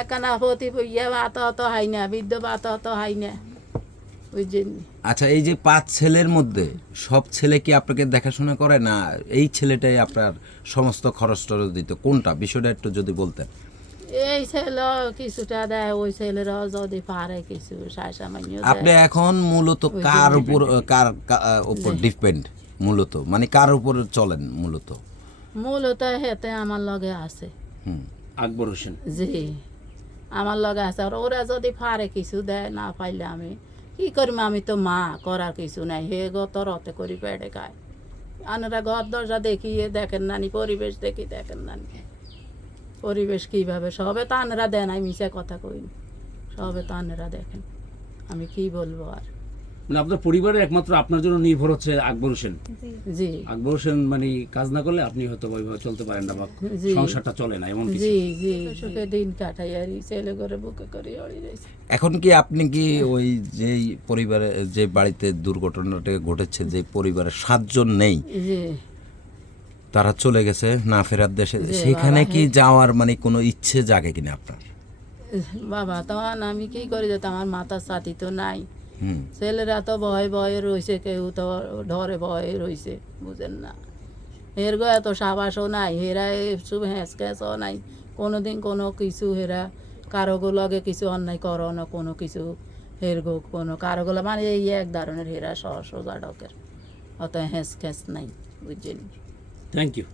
একখানা হতি ইয়ে হয় না বৃদ্ধ হয় আচ্ছা এই যে পাঁচ ছেলের মধ্যে সব ছেলে কি আপনাকে দেখাশোনা করে না এই ছেলেটাই আপনার সমস্ত খরচ টরচ দিত? কোনটা? বিষয়টা একটু যদি বলতেন। এই ছেলে কিছুটা দেয় ওই ছেলেরা যদি পারে কিছু সামান্য আপনি এখন মূলত কার উপর কার উপর ডিপেন্ড মূলত? মানে কার উপর চলেন মূলত? মূলত হেতে আমার লগে আছে। হুম। আকবর হোসেন। জি। আমার লগে আছে। আর ওরা যদি ফারে কিছু দেয়, না পাইলে আমি কি করিম? আমি তো মা, করার কিছু নাই। হে গত রতে করি পেটে খায়। আনারা ঘর দরজা দেখিয়ে দেখেন নানি, পরিবেশ দেখি দেখেন নানি। পরিবেশ কীভাবে? সবে তো আনারা দেন আমি মিশে কথা কইনি। সবে তো আনারা দেখেন। আমি কি বলব আর? মানে আপনার পরিবারের একমাত্র আপনার জন্য নির্ভর হচ্ছে আকবর হোসেন। জি। আকবর হোসেন মানে কাজ না করলে আপনি হয়তো ওইভাবে চলতে পারেন না বা সংসারটা চলে না এমন কিছু। জি জি। সুখে দিন কাটাই আর ছেলে করে বুকে করে এখন কি আপনি কি ওই যেই পরিবারে যে বাড়িতে দুর্ঘটনাটা ঘটেছে যে পরিবারের সাতজন নেই জি। তারা চলে গেছে না ফেরার দেশে সেখানে কি যাওয়ার মানে কোনো ইচ্ছে জাগে কিনা আপনার? বাবা তখন আমি কি করে যেতাম? আমার মাথার সাথী তো নাই। ছেলেরা তো ভয়ে ভয়ে রয়েছে কেউ তো ধরে ভয়ে রয়েছে বুঝেন না। এর গো এত সাবাসও নাই হেরা সব হ্যাঁস ক্যাঁসও নাই। কোনো দিন কোনো কিছু হেরা কারও গো লগে কিছু অন্যায় করো না কোনো কিছু হের গো কোনো কারও গুলো মানে এই এক ধরনের হেরা সহ সোজা ডকের অত হ্যাঁস ক্যাঁস নাই বুঝছেন? Thank you